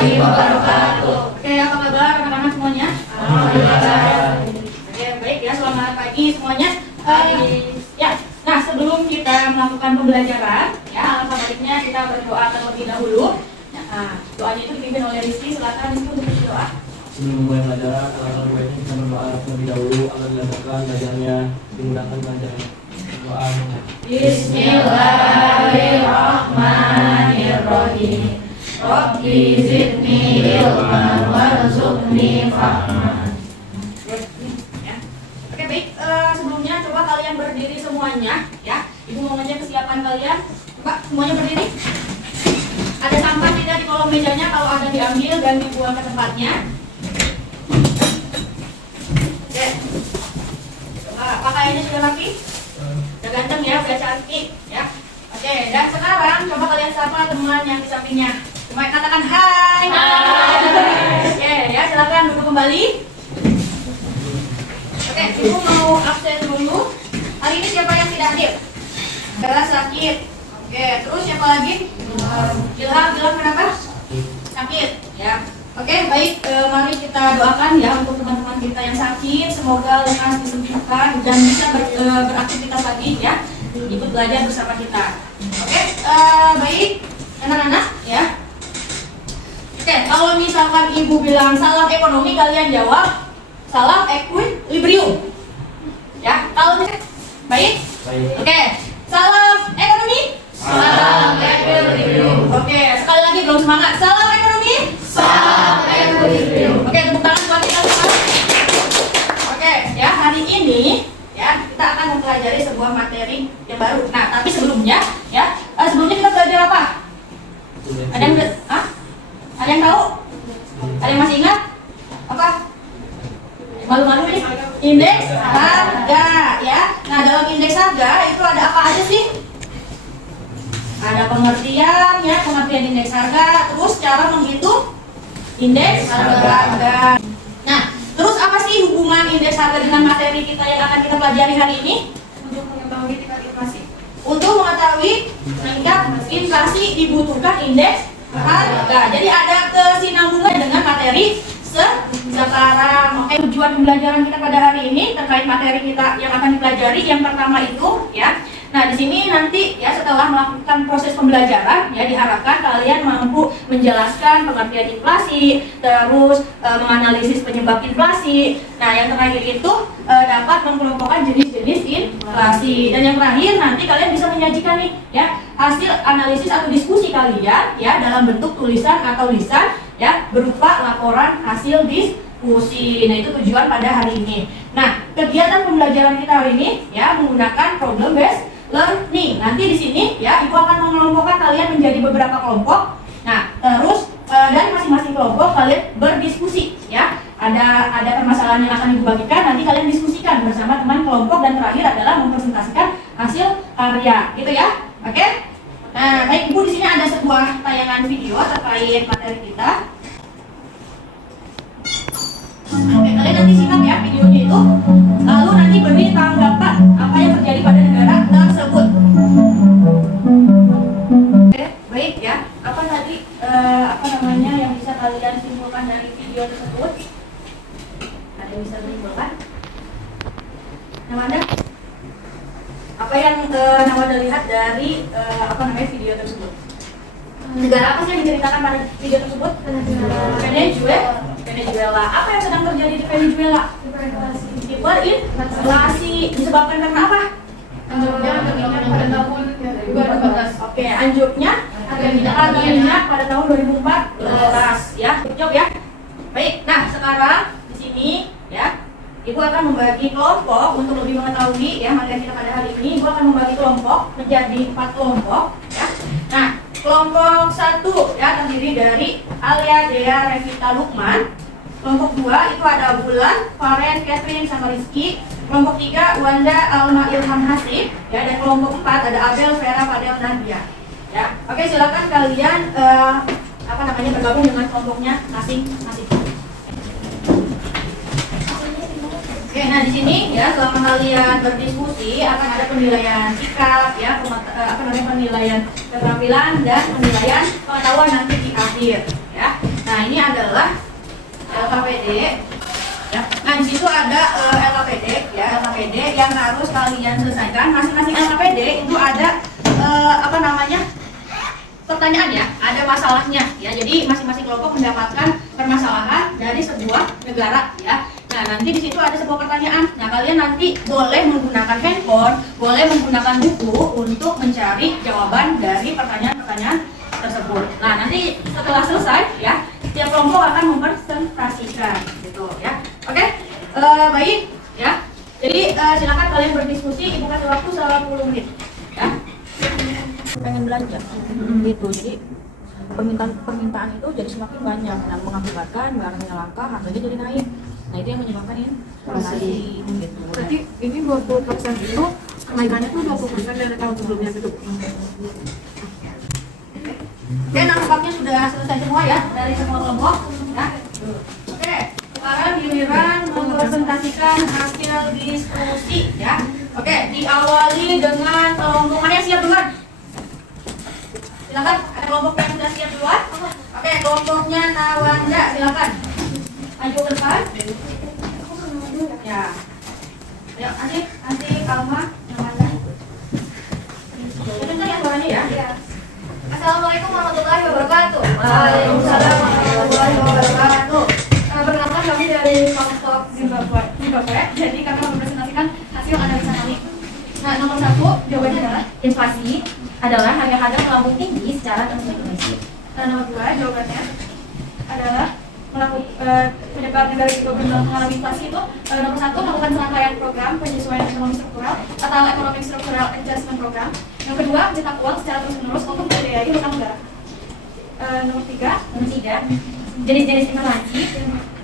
warahmatullahi wabarakatuh. Oke, apa kabar anak-anak semuanya? Alhamdulillah. Oke, baik ya, selamat pagi semuanya. Ya, nah sebelum kita melakukan pembelajaran, ya alangkah baiknya kita berdoa terlebih dahulu. Nah, doanya itu dipimpin oleh Rizky. Silakan Rizky untuk berdoa. Sebelum memulai pelajaran, alangkah baiknya kita berdoa terlebih dahulu agar dilancarkan belajarnya, dimudahkan belajarnya. Doa. Bismillahirrahmanirrahim. Rabbi zidni ilman warzuqni fahman. Ya. Oke, baik. Sebelumnya coba kalian berdiri semuanya, ya. Ibu mau ngecek kesiapan kalian. Coba semuanya berdiri. Ada sampah tidak di kolong mejanya? Kalau ada diambil dan dibuang ke tempatnya. Oke. Coba pakaiannya sudah rapi? Udah ganteng ya, udah cantik ya. Oke, dan sekarang coba kalian sapa teman yang di sampingnya. Cuma katakan hai. Oke, ya silakan duduk kembali. Oke, ibu mau absen dulu. Hari ini siapa yang tidak hadir? Bella sakit. Oke, terus siapa lagi? Ilham kenapa? Sakit, ya. Oke, baik. Mari kita doakan ya untuk teman-teman kita yang sakit. Semoga lekas disembuhkan dan bisa beraktivitas lagi ya. Ikut belajar bersama kita. Oke, baik anak-anak ya. Oke, kalau misalkan ibu bilang salam ekonomi, kalian jawab salam equilibrium. Ya, kalau misalkan baik. Oke, salam ekonomi. Salam equilibrium. Oke, sekali lagi belum semangat. Salam ekonomi. Salam equilibrium. Oke, tepuk tangan buat kita semua. Oke, ya hari ini ya kita akan mempelajari sebuah materi yang baru. Nah, tapi sebelumnya ya, sebelumnya kita belajar apa? Ada yang ada yang tahu? Ada yang masih ingat? Apa? Malu-malu nih. Indeks harga ya. Nah, dalam indeks harga itu ada apa aja sih? Ada pengertian ya, pengertian indeks harga, terus cara menghitung indeks harga. Nah, terus apa sih hubungan indeks harga dengan materi kita yang akan kita pelajari hari ini? Untuk mengetahui tingkat inflasi. Untuk mengetahui tingkat inflasi dibutuhkan indeks harga. Jadi ada kesinambungan dengan materi sekarang. Oke, tujuan pembelajaran kita pada hari ini terkait materi kita yang akan dipelajari yang pertama itu ya. Nah, di sini nanti ya setelah melakukan proses pembelajaran ya diharapkan kalian mampu menjelaskan pengertian inflasi, terus menganalisis penyebab inflasi. Nah, yang terakhir itu dapat mengelompokkan jenis-jenis inflasi. Dan yang terakhir nanti kalian bisa menyajikan nih ya hasil analisis atau diskusi kalian ya dalam bentuk tulisan atau lisan ya berupa laporan hasil diskusi. Nah, itu tujuan pada hari ini. Nah, kegiatan pembelajaran kita hari ini ya menggunakan problem based learning. Nanti di sini ya ibu akan mengelompokkan kalian menjadi beberapa kelompok. Nah, terus dari masing-masing kelompok kalian berdiskusi ya. Ada permasalahan yang akan ibu bagikan, nanti kalian diskusikan bersama teman kelompok dan terakhir adalah mempresentasikan hasil karya, gitu ya. Oke? Nah, baik ibu, di sini ada sebuah tayangan video terkait materi kita. Oke, kalian nanti simak ya videonya itu. Lalu nanti beri tanggapan apa yang terjadi pada negara tersebut. Oke, baik ya. Apa tadi yang bisa kalian simpulkan dari video tersebut? Ada yang bisa menyimpulkan? Namanya? Apa yang Nawada lihat dari video tersebut? Negara apa sih yang diceritakan pada video tersebut? Venezuela. Apa yang sedang terjadi di Venezuela? Hiperinflasi. Disebabkan karena apa? Anjloknya minyak pada tahun 2014. Oke, anjloknya harga minyak pada tahun 2014 ya. Cukup ya. Baik. Nah, sekarang di sini ya Ibu akan membagi kelompok untuk lebih mengetahui ya materi kita pada hari ini. Ibu akan membagi kelompok menjadi 4 kelompok ya. Nah, kelompok 1 ya terdiri dari Alia, Dea, Revita, Lukman. Kelompok 2 itu ada Bulan, Faren, Catherine, sama Rizky. Kelompok 3 Wanda, Alma, Ilham, Hasib ya. Dan kelompok 4 ada Abel, Vera, Fadel, Nadia ya. Oke, silakan kalian bergabung dengan kelompoknya masing-masing. Oke, nah di sini ya selama kalian berdiskusi akan ada penilaian sikap ya, penilaian keterampilan dan penilaian pengetahuan nanti di akhir ya. Nah, adalah LKPD. Ya. Nah, di situ ada LKPD, ya, LKPD yang harus kalian selesaikan. Masing-masing LKPD itu ada pertanyaan ya, ada masalahnya ya. Jadi masing-masing kelompok mendapatkan permasalahan dari sebuah negara ya. Nah, nanti di situ ada sebuah pertanyaan. Nah, kalian nanti boleh menggunakan handphone, boleh menggunakan buku untuk mencari jawaban dari pertanyaan-pertanyaan tersebut. Nah, nanti setelah selesai ya, setiap kelompok akan mempresentasikan gitu ya. Oke, baik ya. Jadi silakan kalian berdiskusi. Ibu kasih waktu 10 menit ya. Pengen belanja gitu, jadi permintaan itu jadi semakin banyak dan mengakibatkan barangnya langka, harganya jadi naik. Nah, itu yang menyebabkan inflasi gitu. Berarti ini 20% itu kenaikannya tuh 20% dari tahun sebelumnya gitu. Oke, nampaknya sudah selesai semua ya dari semua kelompok ya. Oke, sekarang giliran mempresentasikan hasil diskusi ya. Oke, diawali dengan kelompokannya siap duluan. Silakan, ada kelompok yang sudah siap duluan. Oke, kelompoknya Nawanda, silakan maju ke depan. Ya. Ayo, Asik, Alma, Nawanda. Dengar ya suaranya ya. Assalamualaikum warahmatullahi wabarakatuh. Waalaikumsalam warahmatullahi wabarakatuh. Perkenalkan kami dari kelompok Zimbabwe. Jadi kami mempresentasikan hasil analisa kami. Nah, nomor 1 jawabannya adalah Inflasi adalah harga-harga melambung tinggi secara terus-menerus. Nah, nomor 2 jawabannya adalah penyebab negara Zimbabwe mengalami inflasi itu nomor 1 melakukan serangkaian program penyesuaian ekonomi struktural atau Economic Structural Adjustment Program. Yang kedua, mencetak uang secara terus-menerus untuk membiayai hutang negara. Nomor 3, Jenis-jenis inflasi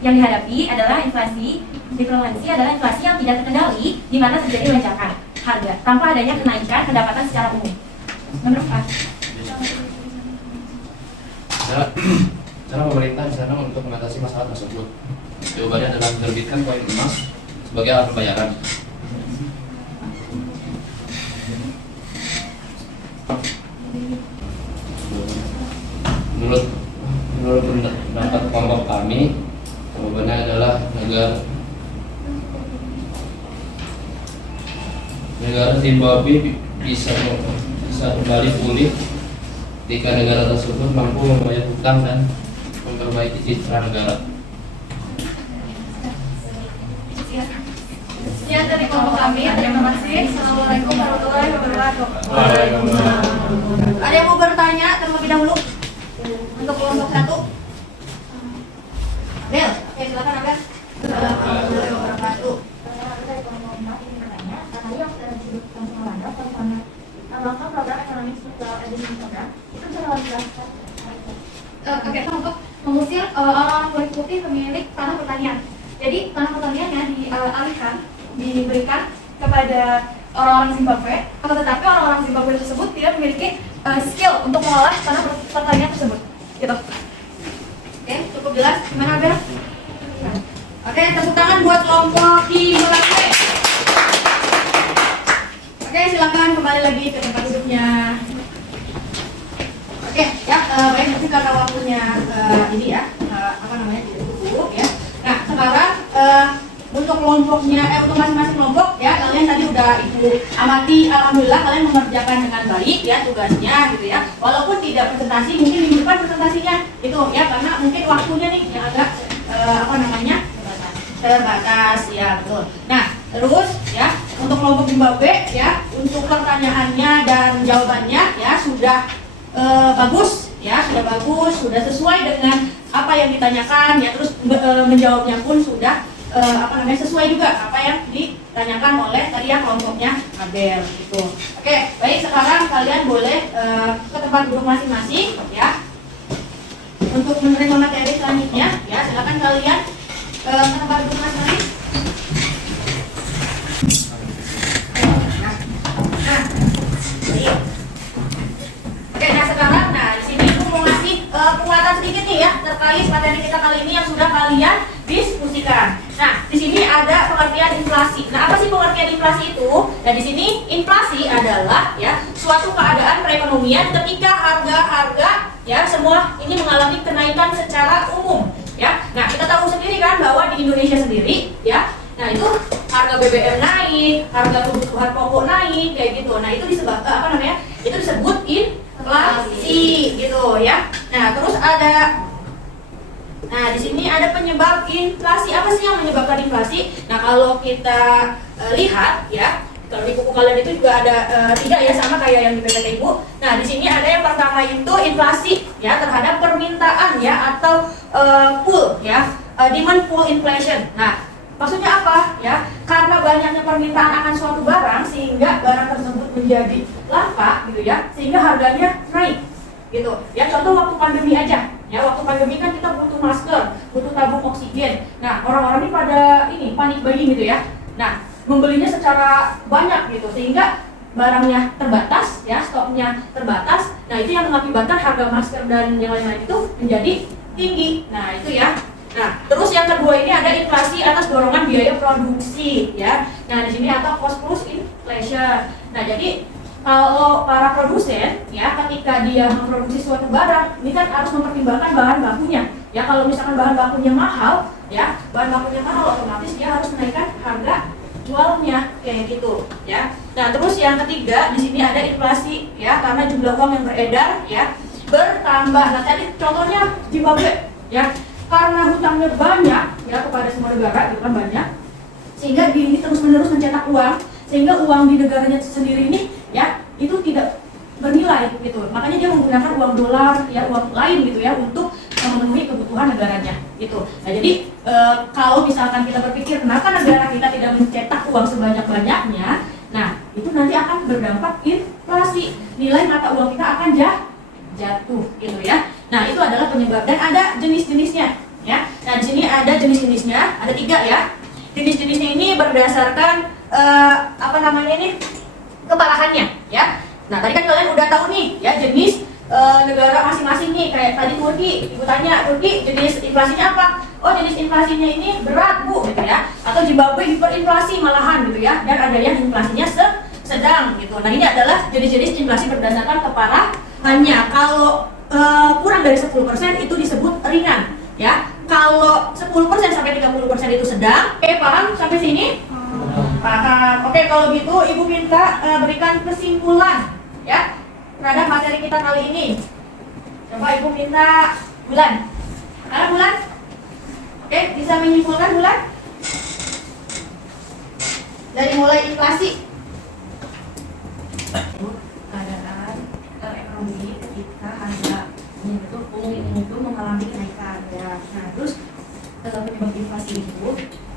yang dihadapi adalah inflasi. Deflasi adalah inflasi yang tidak terkendali, di mana terjadi lonjakan harga tanpa adanya kenaikan pendapatan secara umum. Nomor 4. Cara pemerintah di sana untuk mengatasi masalah tersebut. Jawabannya adalah menerbitkan koin emas sebagai alat pembayaran. Menurut pendapat kelompok kami, jawabannya adalah negara Zimbabwe bisa kembali pulih ketika negara tersebut mampu membayar hutang dan memperbaiki citra negara. sekian dari kelompok kami. Terima kasih. Assalamualaikum warahmatullahi wabarakatuh. Ada yang mau bertanya terlebih dahulu untuk kelompok 1? Bel, oke silakan Abel. Assalamualaikum wabarakatuh. Oke, untuk mengusir orang-orang kulit putih pemilik tanah pertanian. Jadi tanah pertaniannya diberikan kepada orang-orang Zimbabwe, akan tetapi orang-orang Zimbabwe tersebut tidak memiliki skill untuk mengolah tanah pertanian tersebut. Gitu. Oke, cukup jelas. Gimana Bel? Oke, tepuk tangan buat kelompok di belakang. Oke, silakan kembali lagi ke tempat duduknya. Oke, ya, baik, nanti karena waktunya ini ya, dulu ya. Nah, sekarang untuk kelompoknya, untuk masing-masing kelompok ya, kalian tadi udah ibu amati, alhamdulillah kalian mengerjakan dengan baik ya tugasnya gitu ya. Walaupun tidak presentasi, mungkin minggu depan presentasinya itu ya, karena mungkin waktunya nih yang agak terbatas ya, betul. Nah, terus ya untuk kelompok Zimbabwe ya, untuk pertanyaannya dan jawabannya ya sudah bagus ya, sudah sesuai dengan apa yang ditanyakan ya, terus menjawabnya pun sudah sesuai juga apa yang ditanyakan oleh tadi ya kelompoknya Abel gitu. Oke, baik, sekarang kalian boleh ke tempat duduk masing-masing ya untuk menerima materi selanjutnya ya. Silakan kalian ke tempat duduk masing-masing. Oke, nah sekarang, di sini aku mau ngasih penguatan sedikit nih ya terkait materi kita kali ini yang sudah kalian diskusikan. Nah, di sini ada pengertian inflasi. Nah, apa sih pengertian inflasi itu? Nah, di sini inflasi adalah ya suatu keadaan perekonomian ketika harga-harga ya semua ini mengalami kenaikan secara umum. kita tahu sendiri kan bahwa di Indonesia sendiri ya, nah itu harga BBM naik, harga kebutuhan pokok naik kayak gitu. Nah itu disebut itu disebut inflasi gitu ya. Nah terus di sini ada penyebab inflasi. Apa sih yang menyebabkan inflasi? Nah kalau kita lihat ya, kalau di buku kalian itu juga ada 3 ya, sama kayak yang di PPT Ibu. Nah di sini ada yang pertama itu inflasi ya terhadap permintaan ya, atau pull ya, demand pull inflation. Nah maksudnya apa ya? Karena banyaknya permintaan akan suatu barang sehingga barang tersebut menjadi langka gitu ya, sehingga harganya naik gitu ya. Contoh waktu pandemi aja ya, waktu pandemi kan kita butuh masker, butuh tabung oksigen. Nah orang-orang ini pada panik buying gitu ya. Nah membelinya secara banyak gitu, sehingga barangnya terbatas ya, stoknya terbatas. Nah itu yang mengakibatkan harga masker dan yang lain-lain itu menjadi tinggi. Nah itu ya. Nah terus yang kedua ini ada inflasi atas dorongan biaya produksi ya. Nah di sini atau cost plus inflation. Nah jadi kalau para produsen ya, ketika dia memproduksi suatu barang, ini kan harus mempertimbangkan bahan bakunya ya. Kalau misalkan bahan bakunya mahal ya, otomatis dia harus menaikkan harga jualnya kayak gitu ya. Nah terus yang ketiga di sini ada inflasi ya, karena jumlah uang yang beredar ya bertambah. Nah tadi contohnya Zimbabwe ya, karena hutangnya banyak ya kepada semua negara gitu kan, banyak, sehingga dia ini terus-menerus mencetak uang, sehingga uang di negaranya sendiri ini ya itu tidak bernilai gitu. Makanya dia menggunakan uang dolar ya, uang lain gitu ya, untuk memenuhi kebutuhan negaranya gitu. Nah jadi kalau misalkan kita berpikir kenapa negara kita tidak mencetak uang sebanyak-banyaknya, nah itu nanti akan berdampak inflasi, nilai mata uang kita akan jatuh gitu ya. Nah itu adalah penyebab, dan ada jenis-jenisnya ya. Nah di sini ada jenis-jenisnya, ada 3 ya. Jenis-jenisnya ini berdasarkan keparahannya ya. Nah tadi kan kalian udah tahu nih ya jenis negara masing-masing nih. Kayak tadi Turki, ibu tanya Turki jenis inflasinya apa? Oh jenis inflasinya ini berat bu gitu ya. Atau Zimbabwe hiperinflasi malahan gitu ya. Dan ada yang inflasinya sedang gitu. Nah ini adalah jenis-jenis inflasi berdasarkan keparahannya. Kalau kurang dari 10% itu disebut ringan ya. Kalau 10% sampai 30% itu sedang. Oke paham sampai sini? Paham. Oke kalau gitu ibu minta berikan kesimpulan ya terhadap materi kita kali ini. Coba ibu minta Bulan. Mana Bulan? Oke, bisa menyimpulkan Bulan? Dari mulai inflasi. Keadaan ekonomi ketika harga minyak itu mengalami kenaikan ya. Nah terus penyebab inflasi itu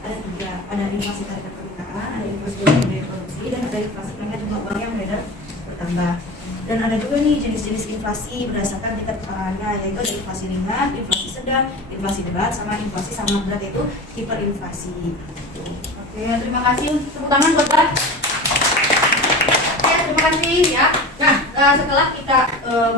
ada 3. Ada inflasi terhadap permintaan, ada inflasi dari biaya produksi, dan ada inflasi karena jumlah uang yang beredar bertambah. Dan ada juga nih jenis-jenis inflasi berdasarkan tingkat keparahannya, yaitu ada inflasi ringan, inflasi sedang, inflasi berat, sama inflasi sama berat, yaitu hiperinflasi. Oke, terima kasih. Tepuk tangan buat Pak. Oke, terima kasih ya. Nah, setelah kita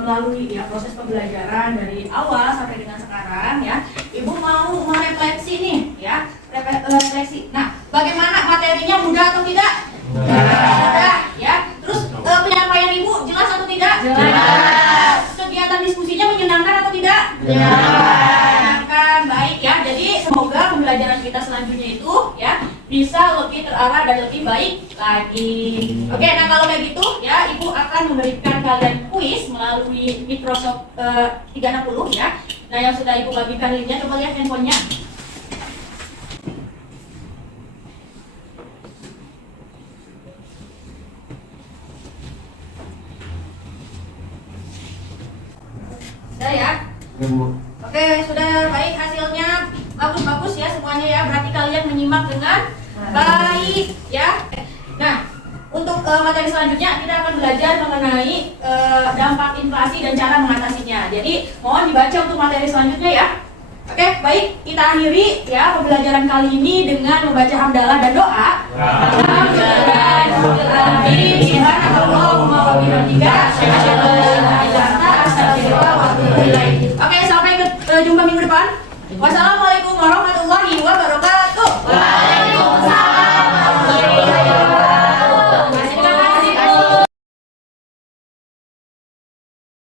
melalui ya proses pembelajaran dari awal sampai dengan sekarang ya, Ibu mau merefleksi nih ya, refleksi. Nah, bagaimana materinya, mudah atau tidak? Mudah ya. Terus penyampaian Ibu jelas atau tidak? Jelas. Kegiatan diskusinya menyenangkan atau tidak? Menyenangkan. Baik ya. Jadi semoga pembelajaran kita selanjutnya itu ya bisa lebih terarah dan lebih baik lagi. Oke, nah kalau kayak gitu ya, Ibu akan memberikan kalian kuis melalui Microsoft 360 ya. Nah yang sudah Ibu bagikan linknya, coba lihat handphonenya. Sudah ya? Oke, sudah baik hasilnya. Bagus-bagus ya semuanya ya. Berarti kalian menyimak dengan baik ya. Nah, untuk materi selanjutnya kita akan belajar mengenai dampak inflasi dan cara mengatasinya. Jadi mohon dibaca untuk materi selanjutnya ya. Oke, baik, kita akhiri ya pembelajaran kali ini dengan membaca hamdalah dan doa. Alhamdulillahirobbilalamin. Subhanallahumma wa bihamdika asyhadu an la ilaha illa anta astaghfiruka wa atubu ilaik. Oke, sampai jumpa minggu depan. Wassalamualaikum warahmatullahi